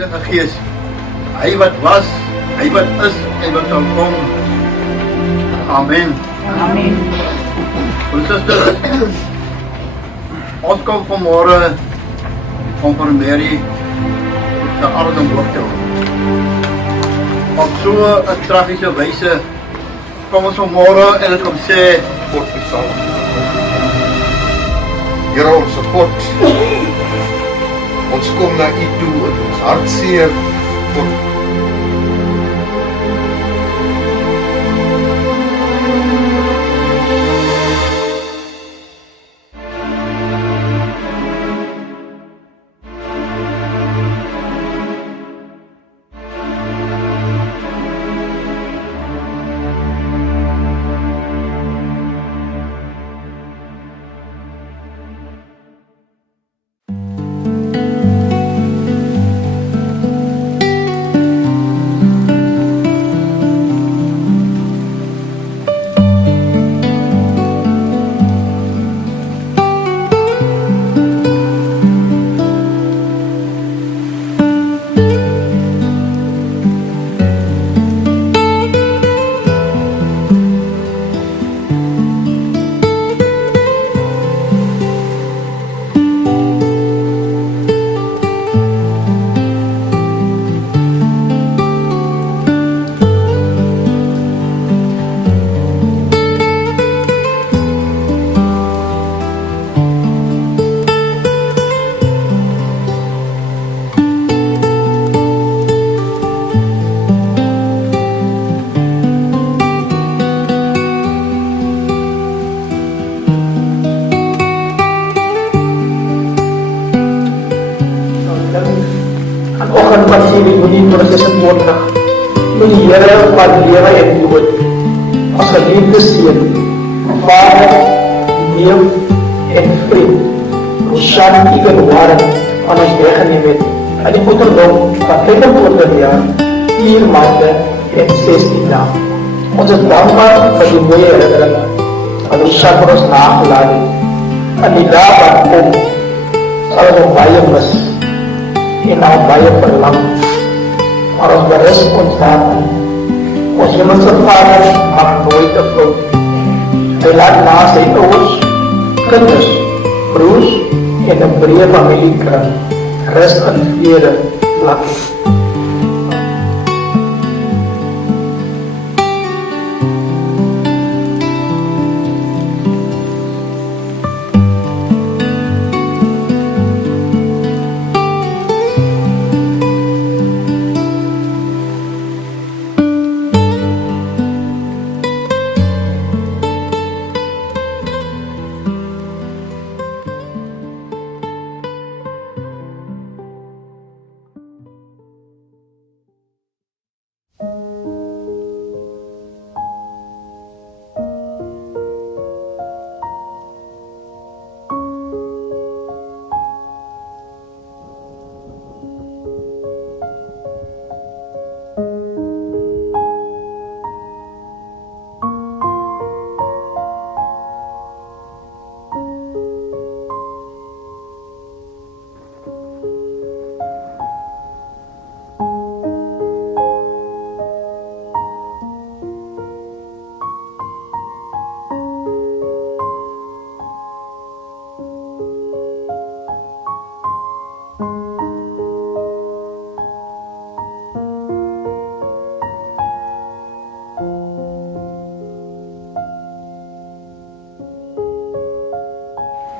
Heilige Gees. Hy wat was, hy wat is en wat sal kom. Amen. Amen. Ons susters, ons kom vanmôre om vir Mary se aarding op te hou. Op so 'n tragiese wyse kom ons vanmôre en ons kom sê God besalm. Here ons God, ons kom na U toe in ons hartseer God. Ang pag-ibig mo dito na sa mundo, nangyayari ang lewe en dood. As geliefde seun, Vader, neef en vriend, Roshan Igenwaren van ons weggeneem het, aan die ouderdom van 25 jaar, 4 maande en 16 dae. Ons is dankbaar vir die mooie herinnering wat Roshan vir ons nagelaat het. En die dag wat kom, sal ons baie mis en nou baie verlang, maar ons berus ons daarin. Ons hemelse Vader mag nooit te vroeg. Hy laat na sy ouers, kinders, broers en 'n breë familiekring rus in vrede laat.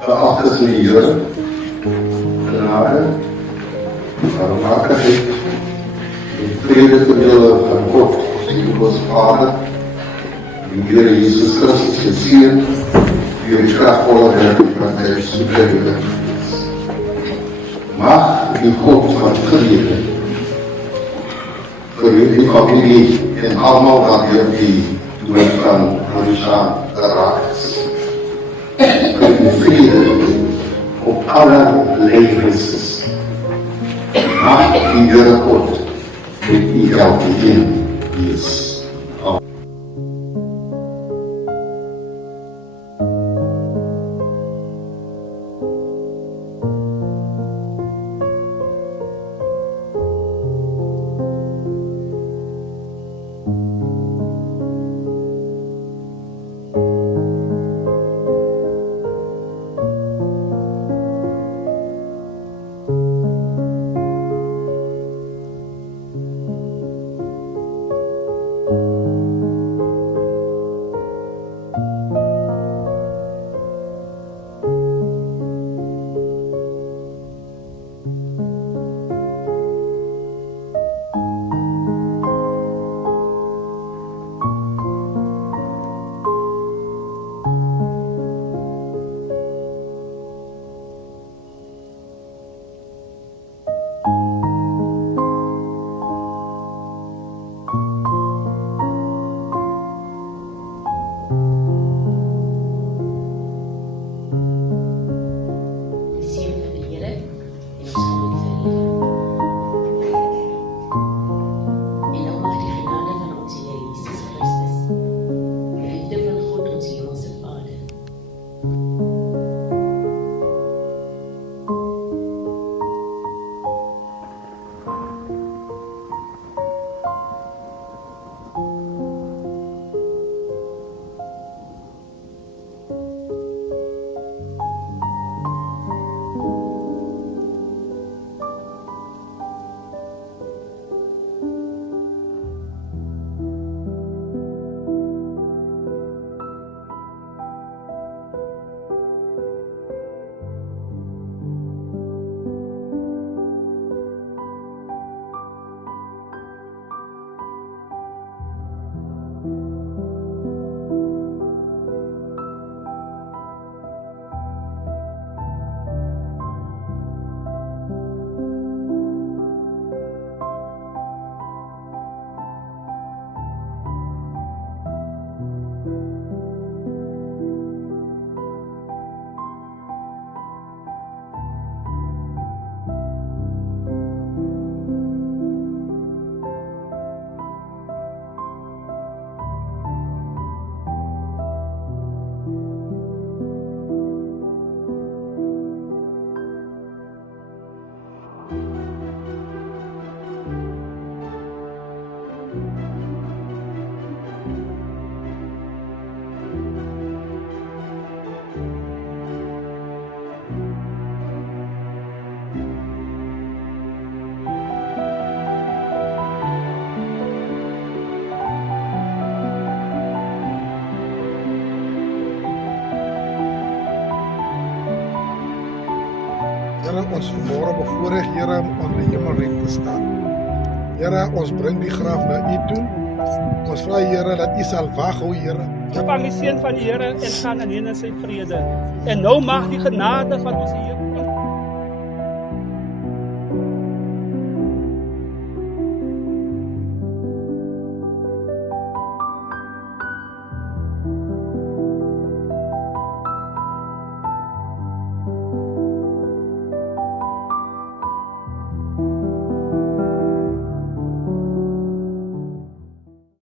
Geachte Here, genade, barmhartigheid en vrede te dele van God, ons Vader, die Here Jesus Christus, se Seun, vir die kragvolle werk wat hy gedoen het. Mag die God van vrede vir die familie en almal wat hierdie dood van Roshan geraak is. Vrede op alle levens. Mag die Here God met u elkeen wees. Here, ons vanmôre bevoorreg, Here, om onder die hemelruim te staan. Here, ons bring die graf na U toe. Ons vra, Here, dat U sal waghou, Here. Ontvang die seën van die Here en gaan in sy vrede. En nou mag die genade van ons Here